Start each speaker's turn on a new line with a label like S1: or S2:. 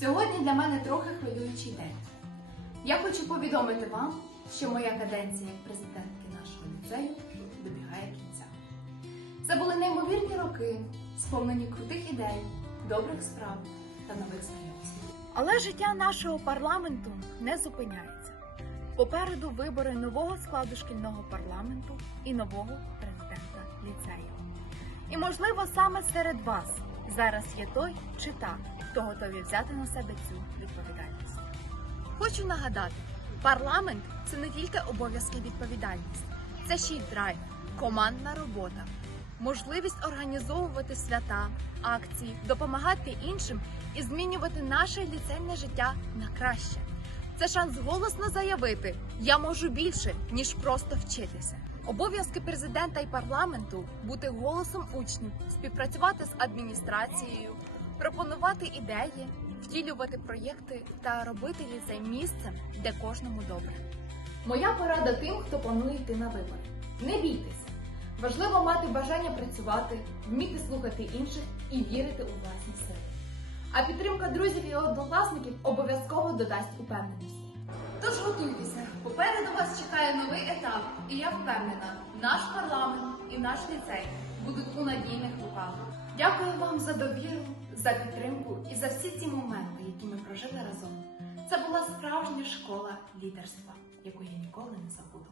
S1: Сьогодні для мене трохи хвилюючий день. Я хочу повідомити вам, що моя каденція як президентки нашого ліцею добігає кінця. Це були неймовірні роки, сповнені крутих ідей, добрих справ та нових знайомств.
S2: Але життя нашого парламенту не зупиняється. Попереду вибори нового складу шкільного парламенту і нового президента ліцею. І можливо саме серед вас зараз є той чи та, хто готові взяти на себе цю відповідальність. Хочу нагадати, парламент це не тільки обов'язки відповідальність, це ще й драйв, командна робота, можливість організовувати свята, акції, допомагати іншим і змінювати наше ліцейне життя на краще. Це шанс голосно заявити: я можу більше, ніж просто вчитися. Обов'язки президента і парламенту бути голосом учнів, співпрацювати з адміністрацією, пропонувати ідеї, втілювати проєкти та робити ліцей місцем, де кожному добре.
S1: Моя порада тим, хто планує йти на вибори. Не бійтеся. Важливо мати бажання працювати, вміти слухати інших і вірити у власні сили. А підтримка друзів і однокласників обов'язково додасть упевненості. Тож готуйтеся, попереду вас чекає новий етап, і я впевнена, наш парламент і наш ліцей будуть у надійних руках. Дякую вам за довіру, за підтримку і за всі ці моменти, які ми прожили разом. Це була справжня школа лідерства, яку я ніколи не забуду.